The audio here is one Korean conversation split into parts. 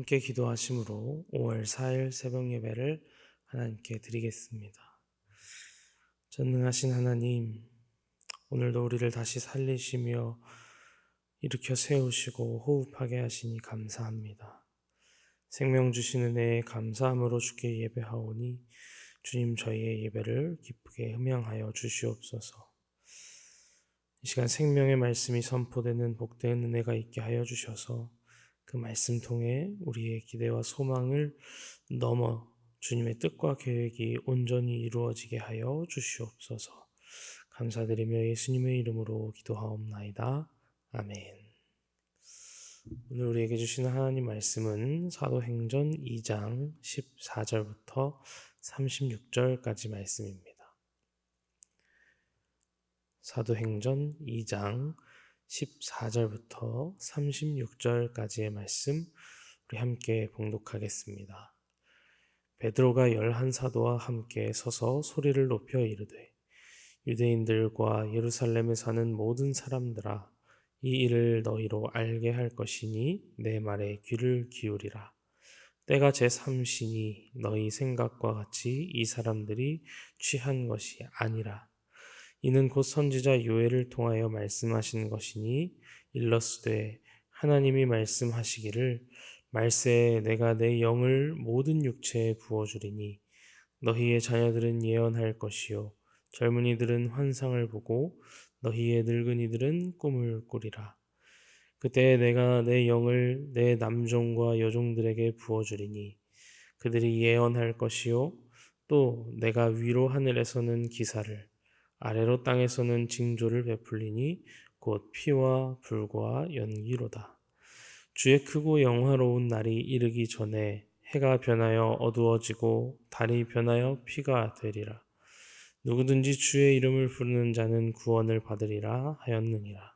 함께 기도하심으로 5월 4일 새벽 예배를 하나님께 드리겠습니다. 전능하신 하나님, 오늘도 우리를 다시 살리시며 일으켜 세우시고 호흡하게 하시니 감사합니다. 생명 주시는 은혜에 감사함으로 주께 예배하오니 주님, 저희의 예배를 기쁘게 흠양하여 주시옵소서. 이 시간 생명의 말씀이 선포되는 복된 은혜가 있게 하여 주셔서 그 말씀 통해 우리의 기대와 소망을 넘어 주님의 뜻과 계획이 온전히 이루어지게 하여 주시옵소서. 감사드리며 예수님의 이름으로 기도하옵나이다. 아멘. 오늘 우리에게 주시는 하나님 말씀은 사도행전 2장 14절부터 36절까지 말씀입니다. 사도행전 2장 14절부터 36절까지의 말씀 우리 함께 봉독하겠습니다. 베드로가 11사도와 함께 서서 소리를 높여 이르되 유대인들과 예루살렘에 사는 모든 사람들아, 이 일을 너희로 알게 할 것이니 내 말에 귀를 기울이라. 때가 제3시니 너희 생각과 같이 이 사람들이 취한 것이 아니라 이는 곧 선지자 요엘을 통하여 말씀하신 것이니 일러스되 하나님이 말씀하시기를 말세에 내가 내 영을 모든 육체에 부어주리니 너희의 자녀들은 예언할 것이요 젊은이들은 환상을 보고 너희의 늙은이들은 꿈을 꾸리라. 그때 내가 내 영을 내 남종과 여종들에게 부어주리니 그들이 예언할 것이요 또 내가 위로 하늘에서는 기사를 아래로 땅에서는 징조를 베풀리니 곧 피와 불과 연기로다. 주의 크고 영화로운 날이 이르기 전에 해가 변하여 어두워지고 달이 변하여 피가 되리라. 누구든지 주의 이름을 부르는 자는 구원을 받으리라 하였느니라.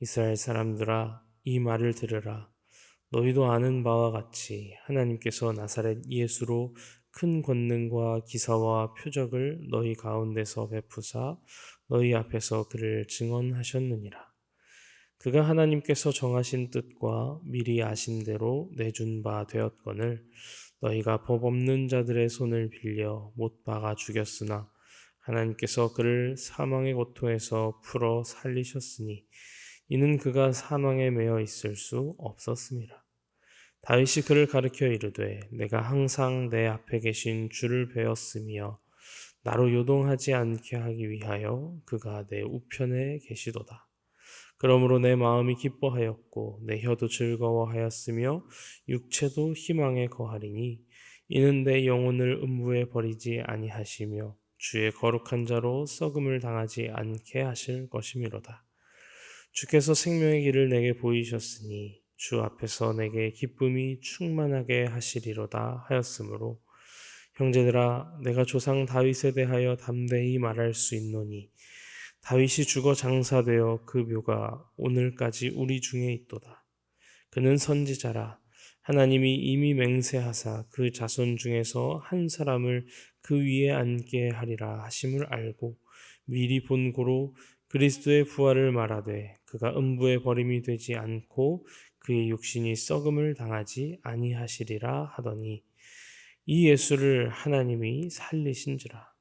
이스라엘 사람들아, 이 말을 들으라. 너희도 아는 바와 같이 하나님께서 나사렛 예수로 큰 권능과 기사와 표적을 너희 가운데서 베푸사 너희 앞에서 그를 증언하셨느니라. 그가 하나님께서 정하신 뜻과 미리 아신 대로 내준 바 되었거늘 너희가 법 없는 자들의 손을 빌려 못 박아 죽였으나 하나님께서 그를 사망의 고통에서 풀어 살리셨으니 이는 그가 사망에 매여 있을 수 없었습니다. 다윗이 그를 가르쳐 이르되 내가 항상 내 앞에 계신 주를 배웠으며 나로 요동하지 않게 하기 위하여 그가 내 우편에 계시도다. 그러므로 내 마음이 기뻐하였고 내 혀도 즐거워하였으며 육체도 희망에 거하리니 이는 내 영혼을 음부에 버리지 아니하시며 주의 거룩한 자로 썩음을 당하지 않게 하실 것이미로다. 주께서 생명의 길을 내게 보이셨으니 주 앞에서 내게 기쁨이 충만하게 하시리로다 하였으므로 형제들아, 내가 조상 다윗에 대하여 담대히 말할 수 있노니 다윗이 죽어 장사되어 그 묘가 오늘까지 우리 중에 있도다. 그는 선지자라. 하나님이 이미 맹세하사 그 자손 중에서 한 사람을 그 위에 앉게 하리라 하심을 알고 미리 본고로 그리스도의 부활을 말하되 그가 음부에 버림이 되지 않고 그의 육신이 썩음을 당하지 아니하시리라 하더니 이 예수를 하나님이 살리신지라.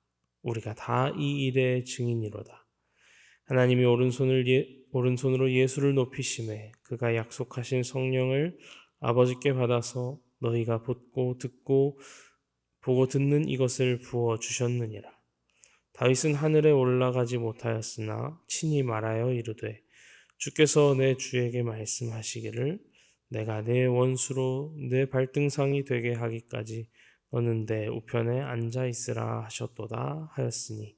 우리가 다 이 일의 증인이로다. 하나님이 오른손으로 예수를 높이심에 그가 약속하신 성령을 아버지께 받아서 너희가 보고 듣는 이것을 부어 주셨느니라. 다윗은 하늘에 올라가지 못하였으나 친히 말하여 이르되 주께서 내 주에게 말씀하시기를 내가 내 원수로 내 발등상이 되게 하기까지 너는 내 우편에 앉아 있으라 하셨도다 하였으니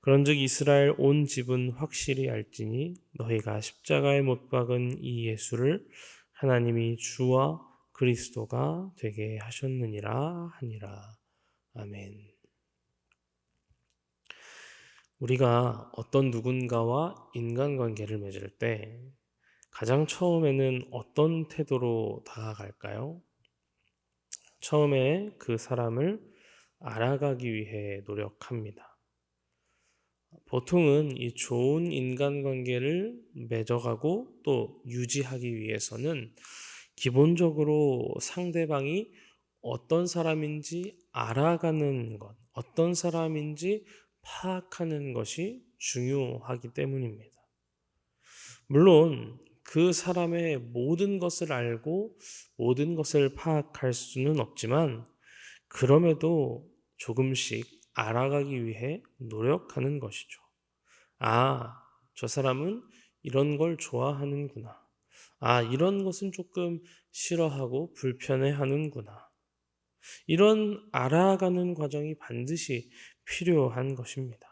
그런즉 이스라엘 온 집은 확실히 알지니 너희가 십자가에 못 박은 이 예수를 하나님이 주와 그리스도가 되게 하셨느니라 하니라. 아멘. 우리가 어떤 누군가와 인간관계를 맺을 때 가장 처음에는 어떤 태도로 다가갈까요? 처음에 그 사람을 알아가기 위해 노력합니다. 보통은 이 좋은 인간관계를 맺어가고 또 유지하기 위해서는 기본적으로 상대방이 어떤 사람인지 알아가는 것, 어떤 사람인지 파악하는 것이 중요하기 때문입니다. 물론 그 사람의 모든 것을 알고 모든 것을 파악할 수는 없지만 그럼에도 조금씩 알아가기 위해 노력하는 것이죠. 아, 저 사람은 이런 걸 좋아하는구나. 아, 이런 것은 조금 싫어하고 불편해하는구나. 이런 알아가는 과정이 반드시 필요한 것입니다.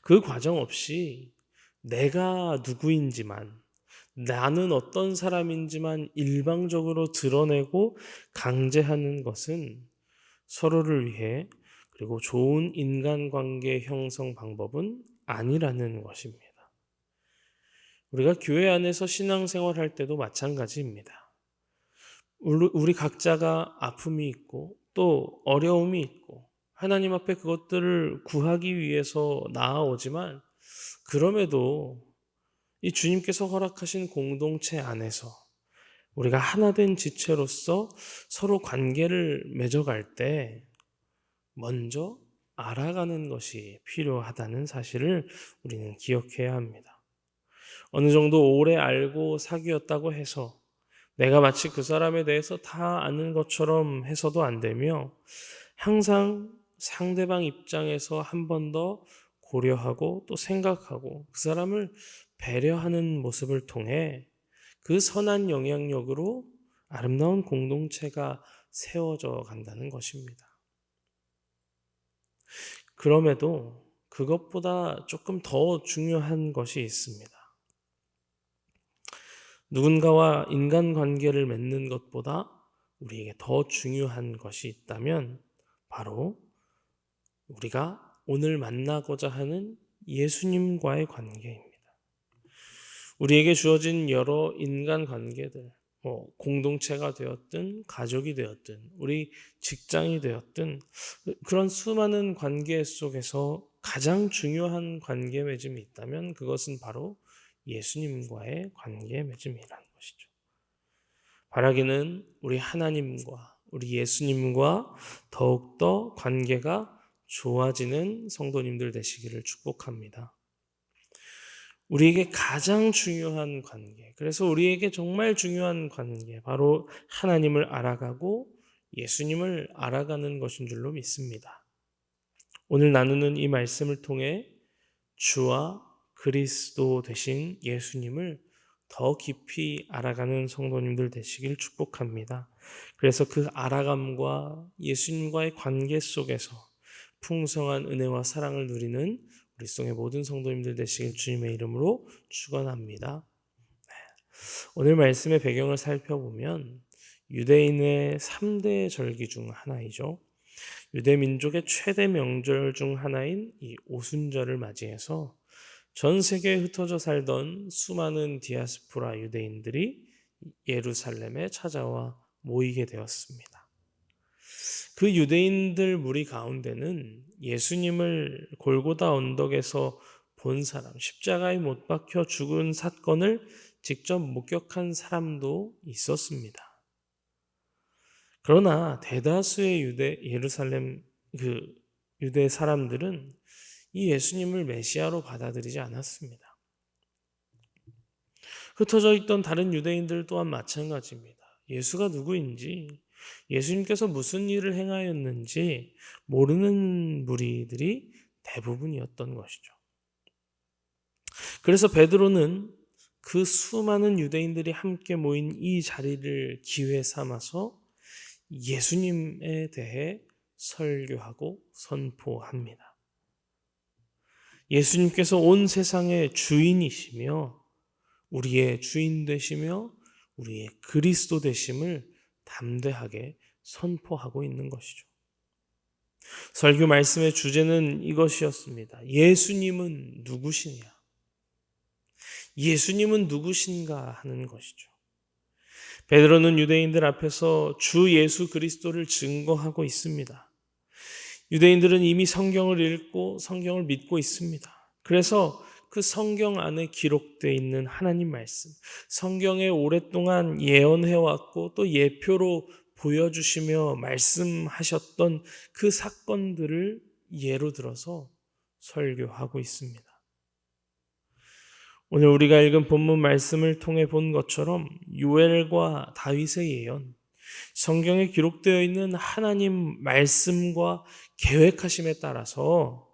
그 과정 없이 내가 누구인지만, 나는 어떤 사람인지만 일방적으로 드러내고 강제하는 것은 서로를 위해 그리고 좋은 인간관계 형성 방법은 아니라는 것입니다. 우리가 교회 안에서 신앙생활 할 때도 마찬가지입니다. 우리 각자가 아픔이 있고 또 어려움이 있고 하나님 앞에 그것들을 구하기 위해서 나아오지만 그럼에도 이 주님께서 허락하신 공동체 안에서 우리가 하나된 지체로서 서로 관계를 맺어갈 때 먼저 알아가는 것이 필요하다는 사실을 우리는 기억해야 합니다. 어느 정도 오래 알고 사귀었다고 해서 내가 마치 그 사람에 대해서 다 아는 것처럼 해서도 안 되며 항상 상대방 입장에서 한 번 더 고려하고 또 생각하고 그 사람을 배려하는 모습을 통해 그 선한 영향력으로 아름다운 공동체가 세워져 간다는 것입니다. 그럼에도 그것보다 조금 더 중요한 것이 있습니다. 누군가와 인간관계를 맺는 것보다 우리에게 더 중요한 것이 있다면 바로 우리가 오늘 만나고자 하는 예수님과의 관계입니다. 우리에게 주어진 여러 인간관계들, 공동체가 되었든 가족이 되었든 우리 직장이 되었든 그런 수많은 관계 속에서 가장 중요한 관계 맺음이 있다면 그것은 바로 예수님과의 관계 맺음이라는 것이죠. 바라기는 우리 하나님과 우리 예수님과 더욱더 관계가 좋아지는 성도님들 되시기를 축복합니다. 우리에게 가장 중요한 관계, 그래서 우리에게 정말 중요한 관계, 바로 하나님을 알아가고 예수님을 알아가는 것인 줄로 믿습니다. 오늘 나누는 이 말씀을 통해 주와 그리스도 되신 예수님을 더 깊이 알아가는 성도님들 되시길 축복합니다. 그래서 그 알아감과 예수님과의 관계 속에서 풍성한 은혜와 사랑을 누리는 우리 성의 모든 성도님들 되시길 주님의 이름으로 축원합니다. 오늘 말씀의 배경을 살펴보면 유대인의 3대 절기 중 하나이죠. 유대 민족의 최대 명절 중 하나인 이 오순절을 맞이해서 전 세계에 흩어져 살던 수많은 디아스포라 유대인들이 예루살렘에 찾아와 모이게 되었습니다. 그 유대인들 무리 가운데는 예수님을 골고다 언덕에서 본 사람, 십자가에 못 박혀 죽은 사건을 직접 목격한 사람도 있었습니다. 그러나 대다수의 예루살렘 유대 사람들은 이 예수님을 메시아로 받아들이지 않았습니다. 흩어져 있던 다른 유대인들 또한 마찬가지입니다. 예수가 누구인지, 예수님께서 무슨 일을 행하였는지 모르는 무리들이 대부분이었던 것이죠. 그래서 베드로는 그 수많은 유대인들이 함께 모인 이 자리를 기회 삼아서 예수님에 대해 설교하고 선포합니다. 예수님께서 온 세상의 주인이시며 우리의 주인 되시며 우리의 그리스도 되심을 담대하게 선포하고 있는 것이죠. 설교 말씀의 주제는 이것이었습니다. 예수님은 누구시냐? 예수님은 누구신가 하는 것이죠. 베드로는 유대인들 앞에서 주 예수 그리스도를 증거하고 있습니다. 유대인들은 이미 성경을 읽고 성경을 믿고 있습니다. 그래서 그 성경 안에 기록되어 있는 하나님 말씀, 성경에 오랫동안 예언해왔고 또 예표로 보여주시며 말씀하셨던 그 사건들을 예로 들어서 설교하고 있습니다. 오늘 우리가 읽은 본문 말씀을 통해 본 것처럼 요엘과 다윗의 예언, 성경에 기록되어 있는 하나님 말씀과 계획하심에 따라서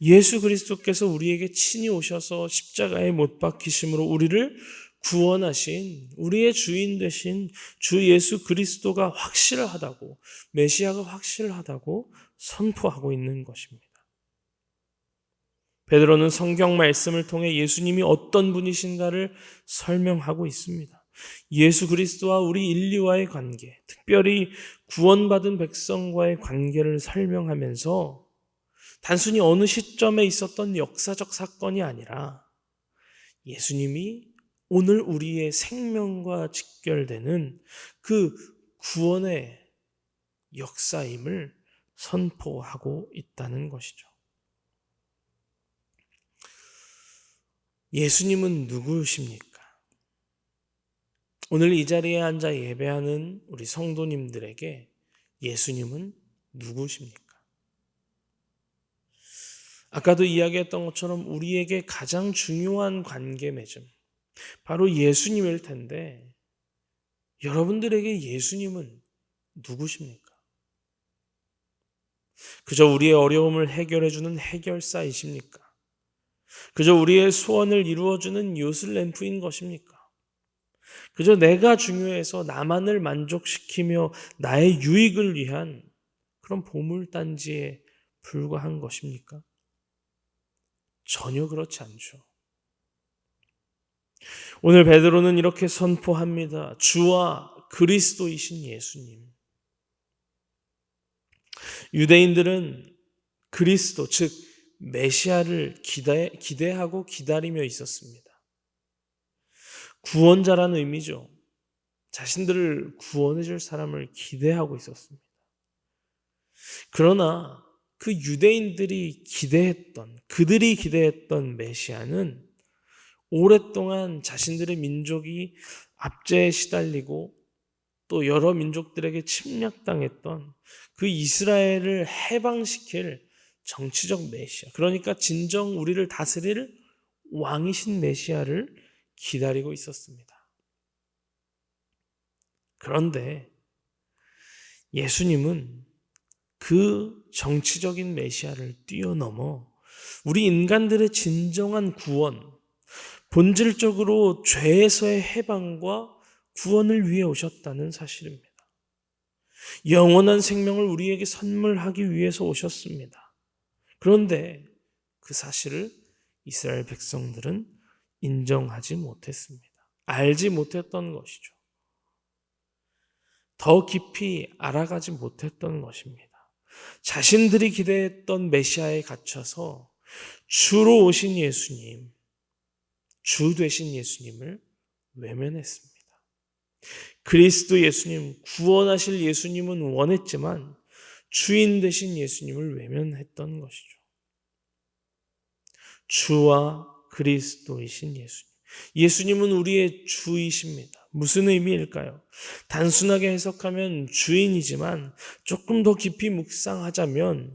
예수 그리스도께서 우리에게 친히 오셔서 십자가에 못 박히심으로 우리를 구원하신 우리의 주인 되신 주 예수 그리스도가 확실하다고, 메시아가 확실하다고 선포하고 있는 것입니다. 베드로는 성경 말씀을 통해 예수님이 어떤 분이신가를 설명하고 있습니다. 예수 그리스도와 우리 인류와의 관계, 특별히 구원받은 백성과의 관계를 설명하면서 단순히 어느 시점에 있었던 역사적 사건이 아니라 예수님이 오늘 우리의 생명과 직결되는 그 구원의 역사임을 선포하고 있다는 것이죠. 예수님은 누구십니까? 오늘 이 자리에 앉아 예배하는 우리 성도님들에게 예수님은 누구십니까? 아까도 이야기했던 것처럼 우리에게 가장 중요한 관계 맺음, 바로 예수님일 텐데 여러분들에게 예수님은 누구십니까? 그저 우리의 어려움을 해결해주는 해결사이십니까? 그저 우리의 소원을 이루어주는 요술램프인 것입니까? 그저 내가 중요해서 나만을 만족시키며 나의 유익을 위한 그런 보물단지에 불과한 것입니까? 전혀 그렇지 않죠. 오늘 베드로는 이렇게 선포합니다. 주와 그리스도이신 예수님. 유대인들은 그리스도, 즉 메시아를 기대하고 기다리며 있었습니다. 구원자라는 의미죠. 자신들을 구원해 줄 사람을 기대하고 있었습니다. 그러나 그 유대인들이 그들이 기대했던 메시아는 오랫동안 자신들의 민족이 압제에 시달리고 또 여러 민족들에게 침략당했던 그 이스라엘을 해방시킬 정치적 메시아, 그러니까 진정 우리를 다스릴 왕이신 메시아를 기다리고 있었습니다. 그런데 예수님은 그 정치적인 메시아를 뛰어넘어 우리 인간들의 진정한 구원, 본질적으로 죄에서의 해방과 구원을 위해 오셨다는 사실입니다. 영원한 생명을 우리에게 선물하기 위해서 오셨습니다. 그런데 그 사실을 이스라엘 백성들은 인정하지 못했습니다. 알지 못했던 것이죠. 더 깊이 알아가지 못했던 것입니다. 자신들이 기대했던 메시아에 갇혀서 주로 오신 예수님, 주 되신 예수님을 외면했습니다. 그리스도 예수님, 구원하실 예수님은 원했지만 주인 되신 예수님을 외면했던 것이죠. 주와 그리스도이신 예수님. 예수님은 우리의 주이십니다. 무슨 의미일까요? 단순하게 해석하면 주인이지만 조금 더 깊이 묵상하자면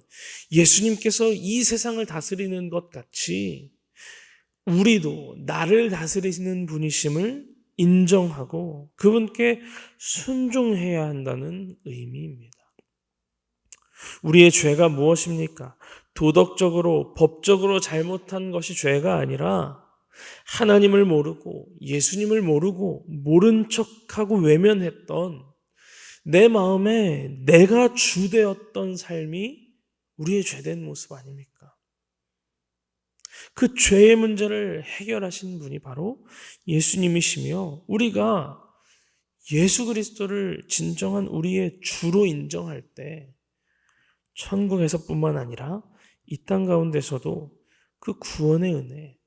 예수님께서 이 세상을 다스리는 것 같이 우리도 나를 다스리시는 분이심을 인정하고 그분께 순종해야 한다는 의미입니다. 우리의 죄가 무엇입니까? 도덕적으로, 법적으로 잘못한 것이 죄가 아니라 하나님을 모르고 예수님을 모르고 모른 척하고 외면했던 내 마음에 내가 주되었던 삶이 우리의 죄된 모습 아닙니까? 그 죄의 문제를 해결하신 분이 바로 예수님이시며 우리가 예수 그리스도를 진정한 우리의 주로 인정할 때 천국에서뿐만 아니라 이 땅 가운데서도 그 구원의 은혜,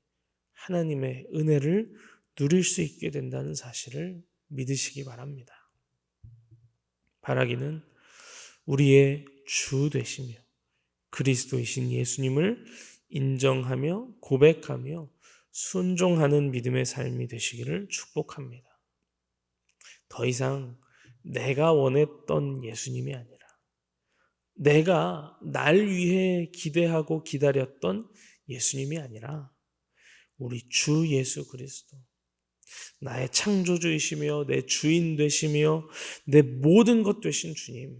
하나님의 은혜를 누릴 수 있게 된다는 사실을 믿으시기 바랍니다. 바라기는 우리의 주 되시며 그리스도이신 예수님을 인정하며 고백하며 순종하는 믿음의 삶이 되시기를 축복합니다. 더 이상 내가 원했던 예수님이 아니라 내가 날 위해 기대하고 기다렸던 예수님이 아니라 우리 주 예수 그리스도, 나의 창조주이시며 내 주인 되시며 내 모든 것 되신 주님,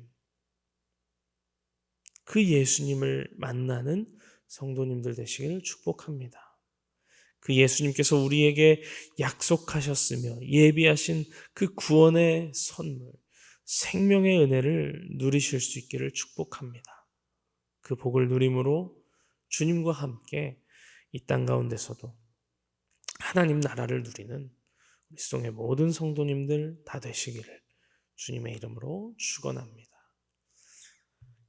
그 예수님을 만나는 성도님들 되시기를 축복합니다. 그 예수님께서 우리에게 약속하셨으며 예비하신 그 구원의 선물, 생명의 은혜를 누리실 수 있기를 축복합니다. 그 복을 누림으로 주님과 함께 이 땅 가운데서도 하나님 나라를 누리는 우리 수동의 모든 성도님들 다 되시기를 주님의 이름으로 축원합니다.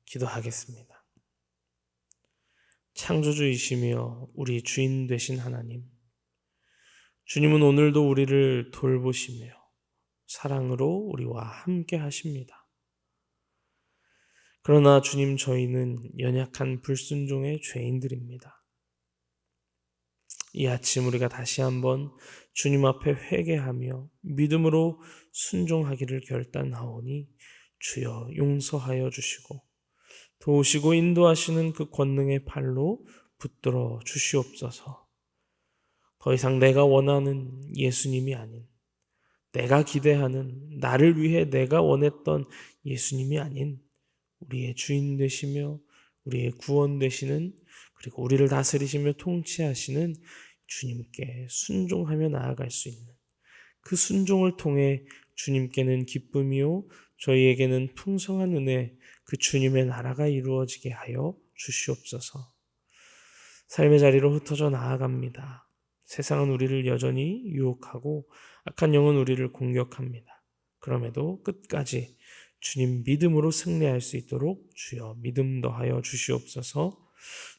기도하겠습니다. 창조주이시며 우리 주인 되신 하나님, 주님은 오늘도 우리를 돌보시며 사랑으로 우리와 함께 하십니다. 그러나 주님, 저희는 연약한 불순종의 죄인들입니다. 이 아침 우리가 다시 한번 주님 앞에 회개하며 믿음으로 순종하기를 결단하오니 주여 용서하여 주시고 도우시고 인도하시는 그 권능의 팔로 붙들어 주시옵소서. 더 이상 내가 원하는 예수님이 아닌, 내가 기대하는, 나를 위해 내가 원했던 예수님이 아닌 우리의 주인 되시며 우리의 구원 되시는, 그리고 우리를 다스리시며 통치하시는 주님께 순종하며 나아갈 수 있는 그 순종을 통해 주님께는 기쁨이요 저희에게는 풍성한 은혜, 그 주님의 나라가 이루어지게 하여 주시옵소서. 삶의 자리로 흩어져 나아갑니다. 세상은 우리를 여전히 유혹하고 악한 영은 우리를 공격합니다. 그럼에도 끝까지 주님 믿음으로 승리할 수 있도록 주여 믿음 더하여 주시옵소서.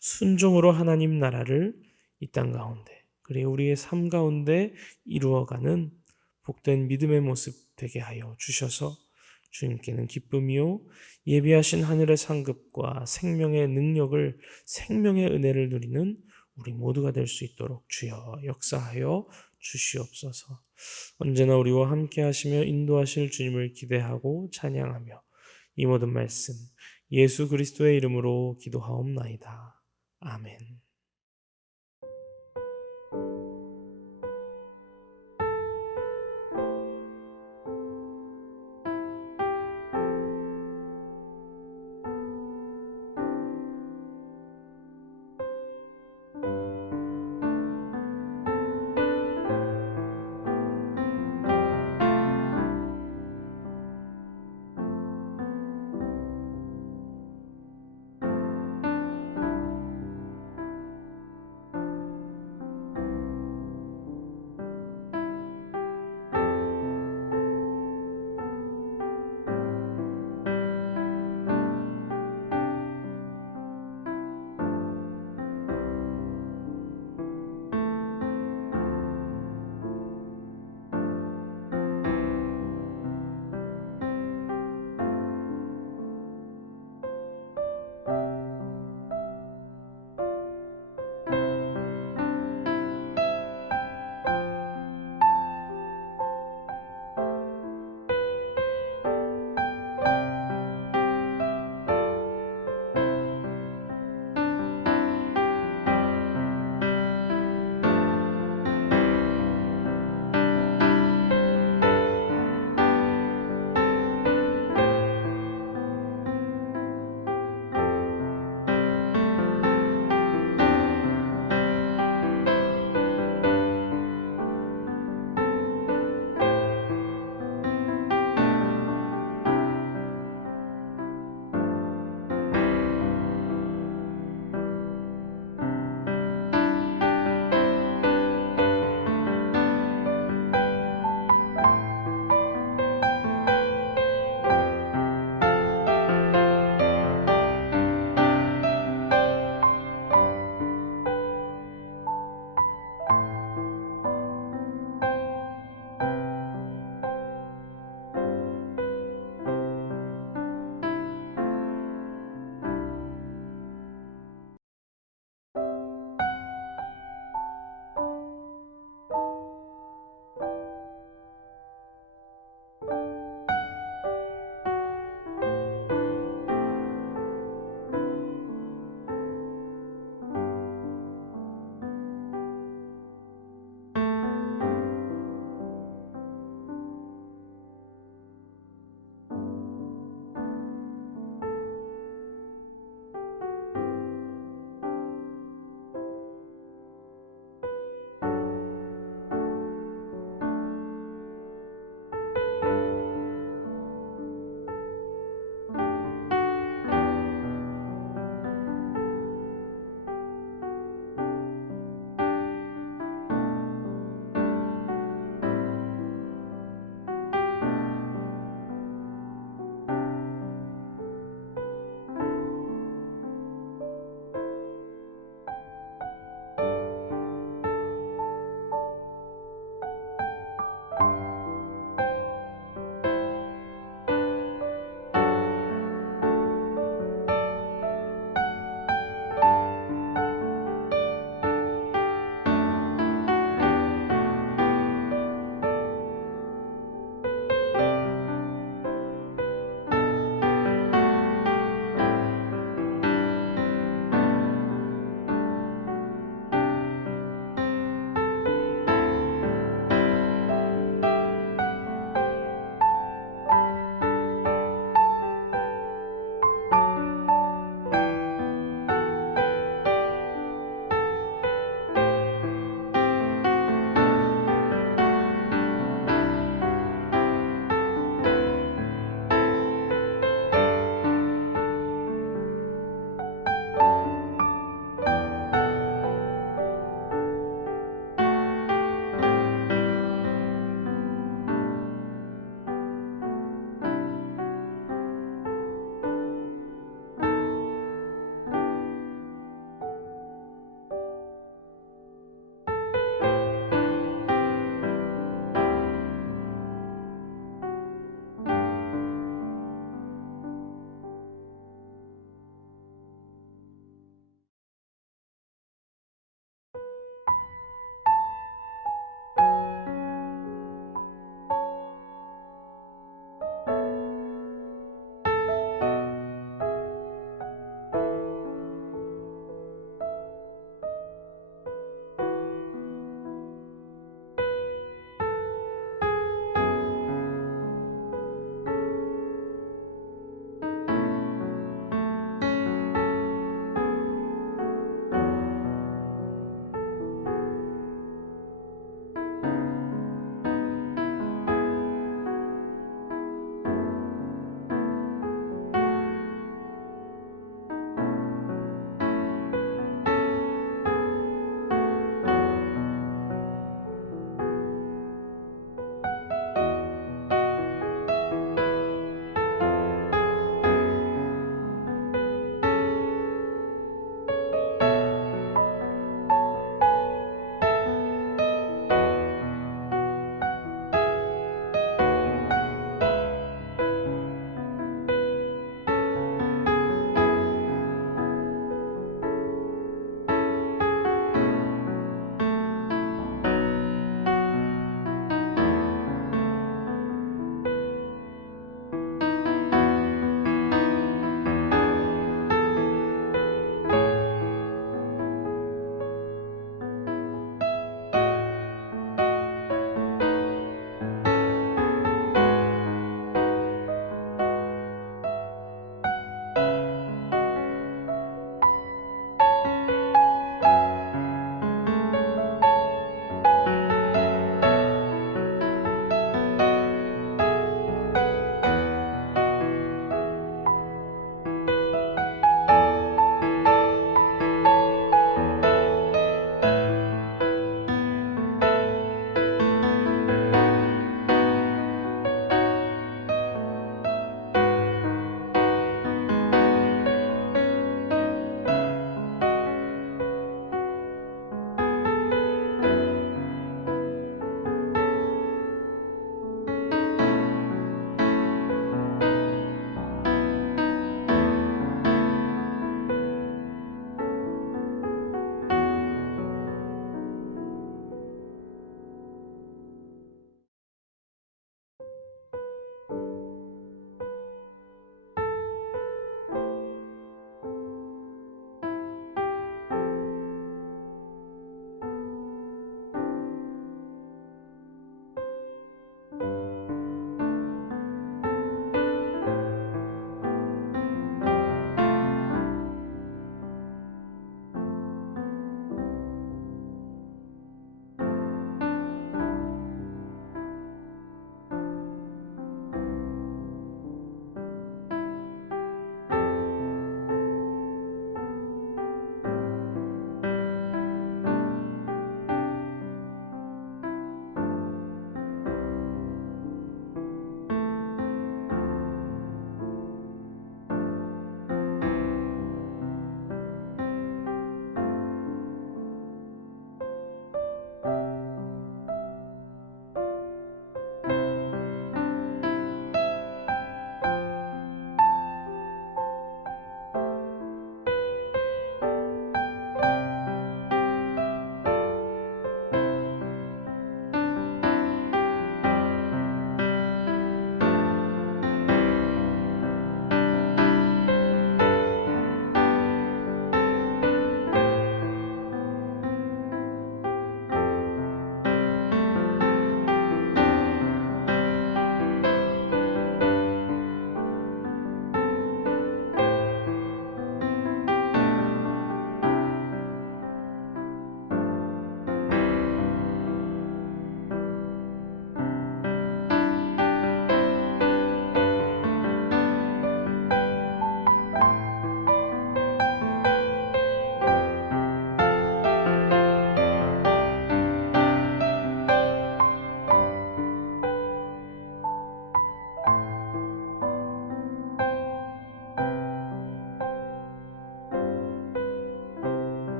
순종으로 하나님 나라를 이 땅 가운데 그리고 우리의 삶 가운데 이루어가는 복된 믿음의 모습 되게 하여 주셔서 주님께는 기쁨이요 예비하신 하늘의 상급과 생명의 능력을, 생명의 은혜를 누리는 우리 모두가 될 수 있도록 주여 역사하여 주시옵소서. 언제나 우리와 함께 하시며 인도하실 주님을 기대하고 찬양하며 이 모든 말씀 예수 그리스도의 이름으로 기도하옵나이다. 아멘.